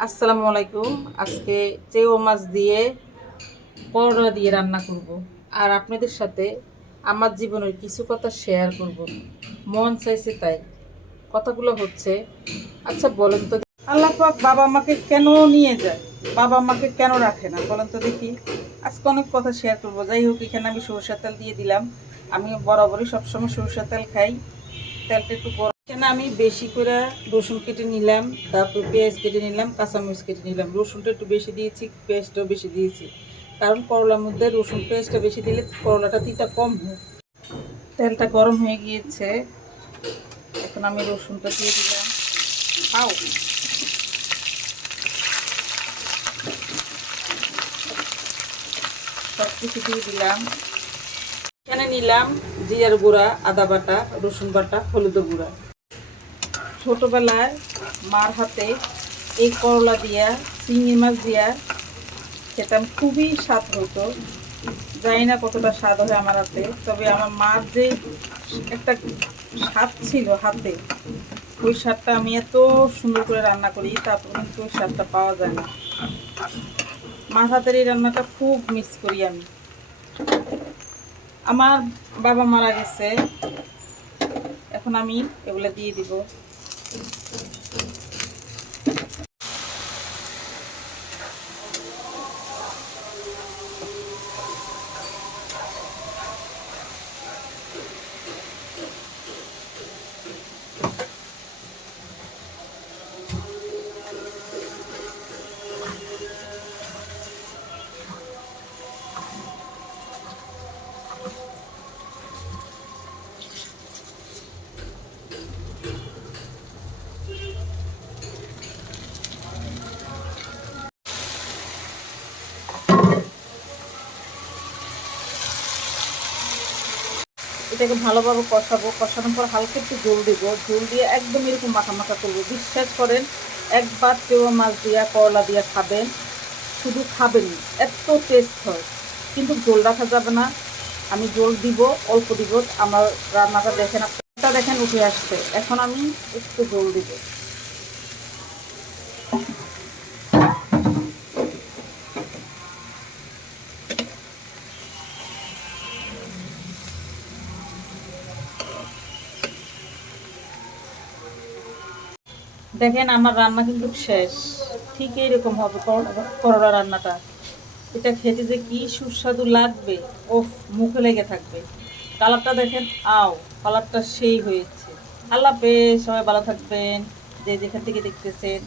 আসসালামু আলাইকুম। আজকে চেও মাছ দিয়ে করলা দিয়ে রান্না করব আর আপনাদের সাথে আমার জীবনের কিছু কথা শেয়ার করব। মন চাইছে তাই কথাগুলো হচ্ছে। আচ্ছা বলেন তো, আল্লাহ পাক বাবা মাকে কেন নিয়ে যায়, বাবা মাকে কেন রাখে না বলেন তো দেখি। আজকে অনেক কথা শেয়ার করব। যাই হোক, এখানে আমি সরষের তেল দিয়ে দিলাম। আমি বরাবরই সবসময় সরষের তেল খাই। তেলটা একটু গরম। এখানে আমি বেশি করে রসুন কেটে নিলাম, তারপর পেঁয়াজ কেটে নিলাম, কাঁচামরিচ কেটে নিলাম। রসুনটা একটু বেশি দিয়েছি, পেঁয়াজটাও বেশি দিয়েছি, কারণ করলার মধ্যে রসুন পেঁয়াজটা বেশি দিলে করলাটা তিতা কম হয়। তেলটা গরম হয়ে গিয়েছে, এখন আমি রসুনটা দিয়ে দিলাম। খাও, সব কিছু দিয়ে দিলাম। এখানে নিলাম জিরার গুঁড়া, আদা বাটা, রসুন বাটা, হলুদ গুঁড়া। ছোটবেলায় মার হাতে এই করলা দিয়া, চিংড়ি মাছ দিয়া খেতাম, খুবই স্বাদ হতো। জানি না কতটা স্বাদ হয় আমার হাতে, তবে আমার মার যে একটা স্বাদ ছিল হাতে, ওই স্বাদটা আমি এত সুন্দর করে রান্না করি, তারপর কিন্তু ওই স্বাদটা পাওয়া যায় না। মার হাতের এই রান্নাটা খুব মিস করি আমি। আমার বাবা মারা গেছে, এখন আমি এগুলো দিয়ে দিব। এটাকে ভালোভাবে কষাবো, কষানোর পর হালকা একটু ঝোল দেবো, ঝোল দিয়ে একদম এরকম মাখা মাখা করবো। বিশ্বাস করেন, একবার কেউ মাছ দিয়া করলা দিয়া খাবেন, শুধু খাবেন, এত টেস্ট হয়। কিন্তু ঝোল রাখা যাবে না, আমি ঝোল দিব, অল্প দিব। আমার রান্নাটা দেখেন, আপনারা দেখেন উঠে আসছে, এখন আমি একটু ঝোল দিব। দেখেন আমার রান্না কিন্তু শেষ। ঠিক এইরকম হবে করলা রান্নাটা। এটা খেতে যে কি সুস্বাদু লাগবে, ওফ, মুখে লেগে থাকবে। কালারটা দেখেন, আও, কালারটা সেই হয়েছে। আল্লাহ হাফেজ, সবাই ভালো থাকবেন যে যেখান থেকে দেখতেছেন।